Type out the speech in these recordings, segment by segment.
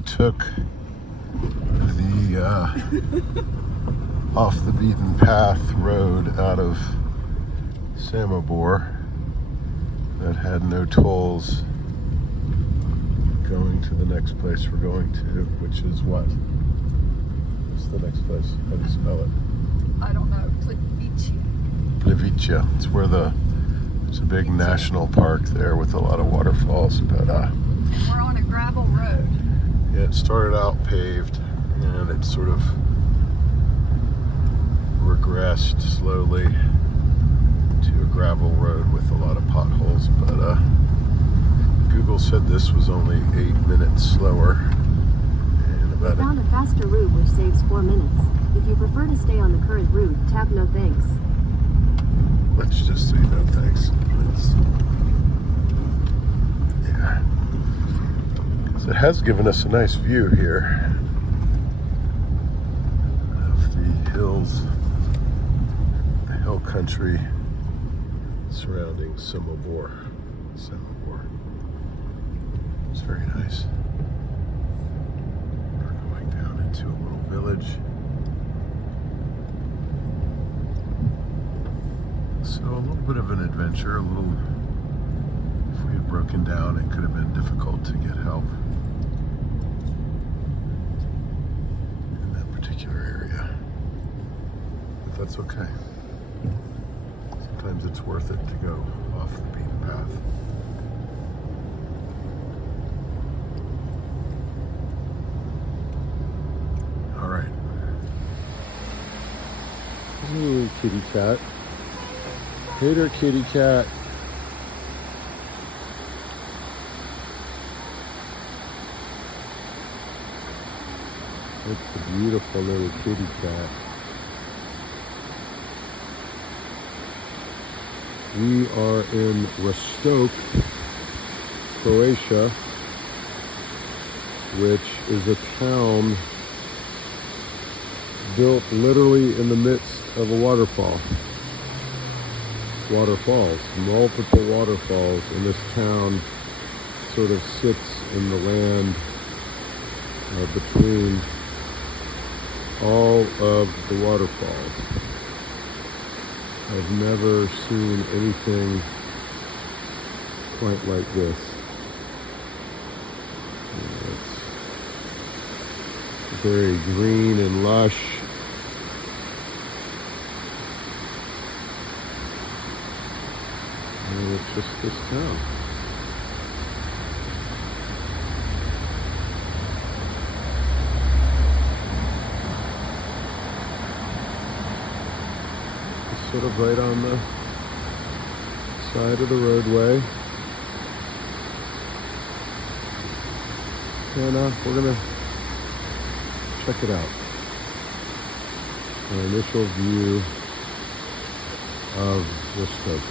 we took the off the beaten path road out of Samobor that had no tolls going to the next place we're going to, which is what? What's the next place? How do you spell it? I don't know. Plivice. Plivice. It's where it's a big national park there with a lot of waterfalls, but we're on a gravel road. yeah, it started out paved and it sort of regressed slowly to a gravel road with a lot of potholes, but Google said this was only 8 minutes slower. And I found a faster route which saves 4 minutes. If you prefer to stay on the current route, tap no thanks. Let's just say no thanks. Yeah. So it has given us a nice view here of the hills, the hill country surrounding Samobor. It's very nice. We're going down into a little village. So a little bit of an adventure, if we had broken down, it could have been difficult to get help in that particular area. But that's okay. Sometimes it's worth it to go off the beaten path. All right. Ooh, kitty cat. Hey there, kitty cat. It's a beautiful little kitty cat. We are in Rastoke, Croatia, which is a town built literally in the midst of a waterfall. Waterfalls, multiple waterfalls, and this town sort of sits in the land between all of the waterfalls. I've never seen anything quite like this. It's very green and lush. And it's just this town. It's sort of right on the side of the roadway. And we're gonna check it out. An initial view of Rastoke.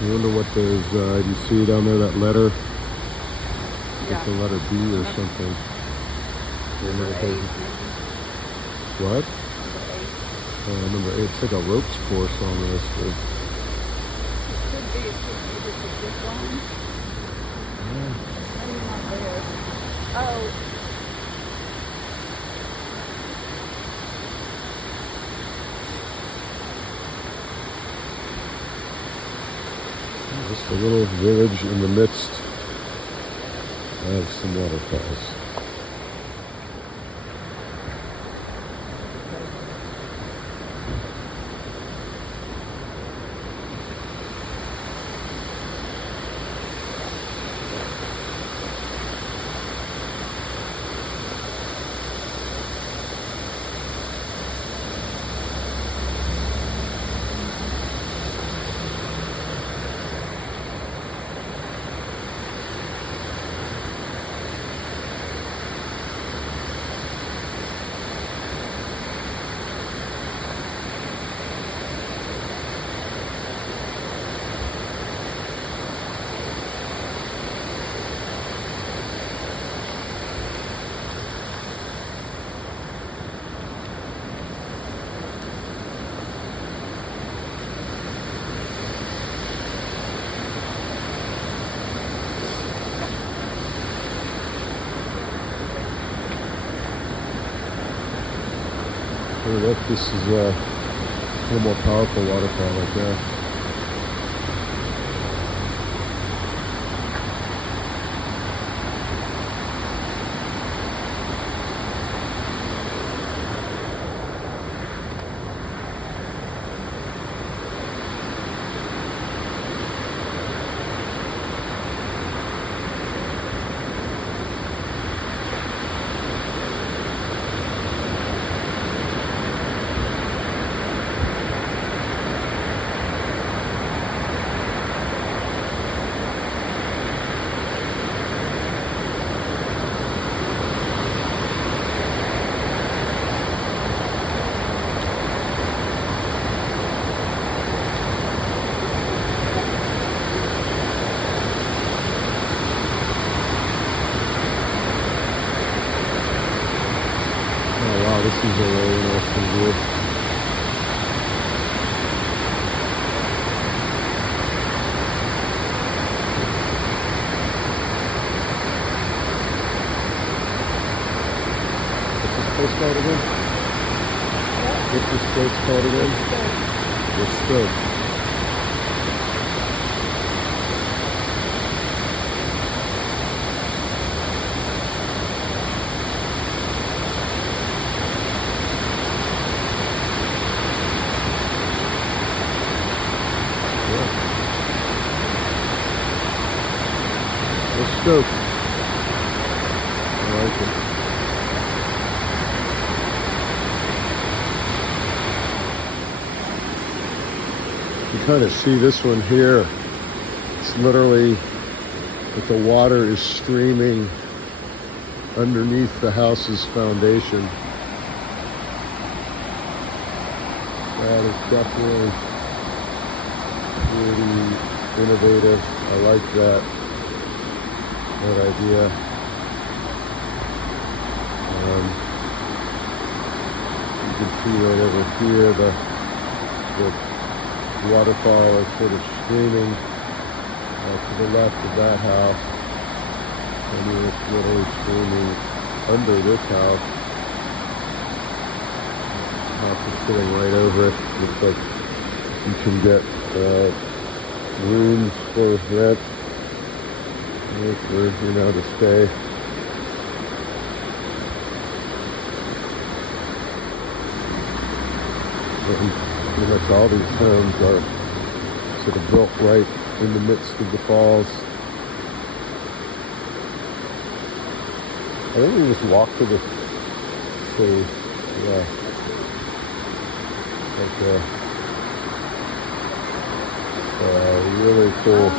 I wonder what those, do you see down there that letter? Yeah. It's a letter B or something. What? Number 8. It's like a ropes course almost. It could be just a zip line. Yeah. Maybe not there. Oh. Just a little village in the midst of some waterfalls. Oh, look, this is a little more powerful waterfall right there. Oh wow, this is a really interesting view. What's this place called again? What's this place called again? Rastoke. Rastoke. I like it. You kind of see this one here. It's literally that the water is streaming underneath the house's foundation. That is definitely really innovative. I like that idea. You can see right over here the waterfall is sort of streaming to the left of that house, and it's literally streaming under this house. The house is sitting right over it. Looks like you can get rooms for rent, to stay. And pretty much all these homes are sort of built right in the midst of the falls. I think we just walk to the city. Yeah. Like really cool.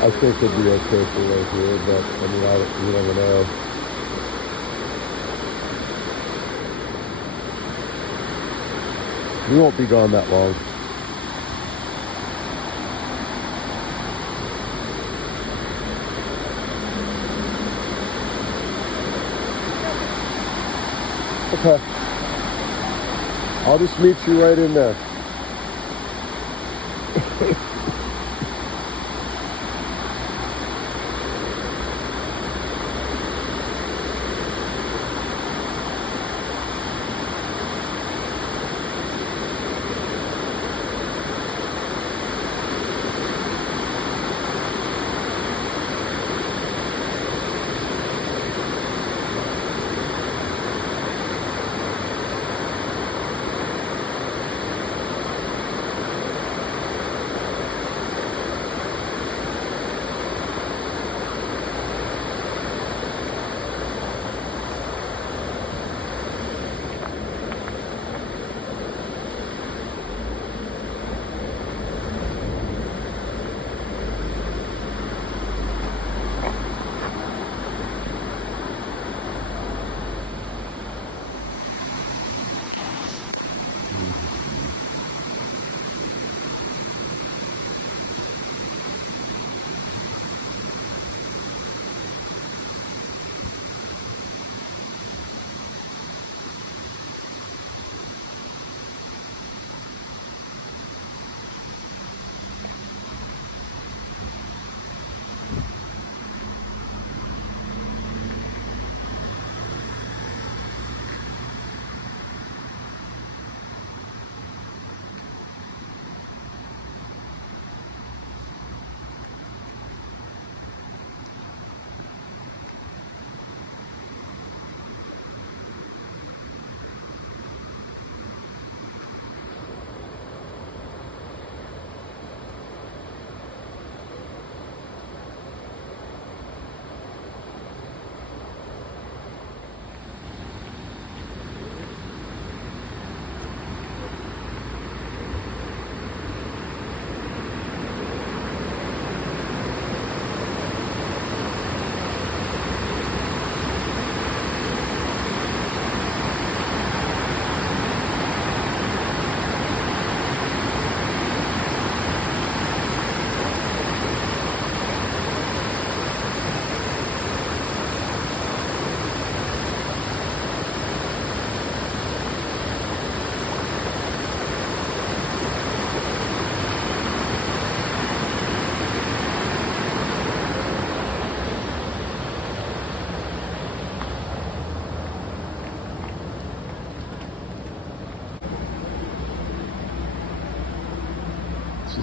I think it'd be okay for right here, but I mean, you never know. We won't be gone that long. Okay. I'll just meet you right in there.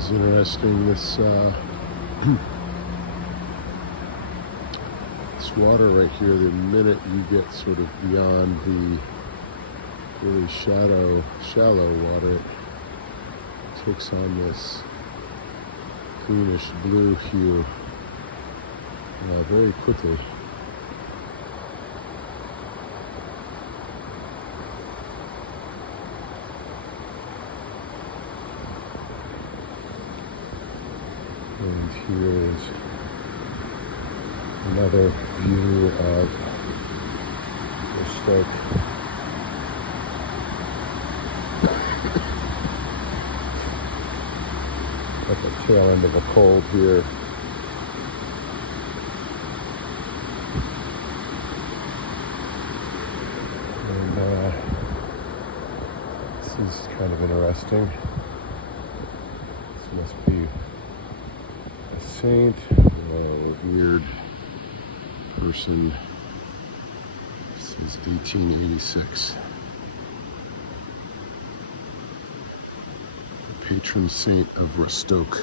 is interesting. This this water right here, the minute you get sort of beyond the really shallow water, it takes on this greenish blue hue very quickly. And here's another view of Rastoke. At the tail end of a cold here. And this is kind of interesting. This must be a saint or a weird person. This is 1886. The patron saint of Rastoke.